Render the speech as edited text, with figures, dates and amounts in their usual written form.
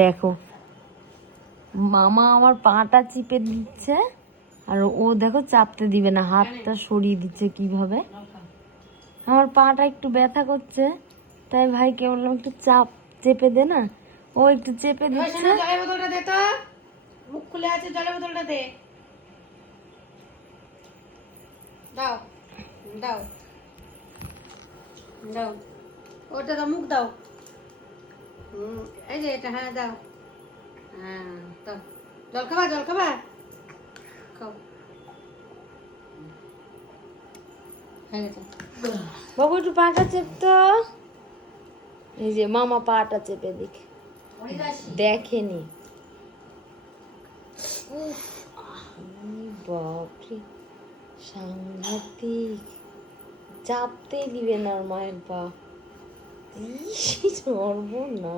দেখো মামা আমার পাটা চিপে দিচ্ছে আর ও দেখো চাপতে দিবে না, হাতটা সরিয়ে দিচ্ছে কিভাবে। আমার পাটা একটু ব্যথা করছে, তাই ভাইকে বললাম একটু চেপে দে না। ও একটু চেপে দিচ্ছে। জলের বোতলটা দে তো, মুখ খুলে আছে, জলের বোতলটা দে। দাও দাও দাও, ওটা দাও, মুখ দাও। এই যে এটা, হ্যাঁ দাও। হ্যাঁ দাও। জল খাবা, জল খাবা, খাও। হয়ে গেছে। বাবু একটু পাটা চেপতো। এই যে মামা পাটা চেপে দেখেনি। বাপরে সাংঘাতিক, চাপতেই দিবে না আর মায়ের পা। সর্বনা।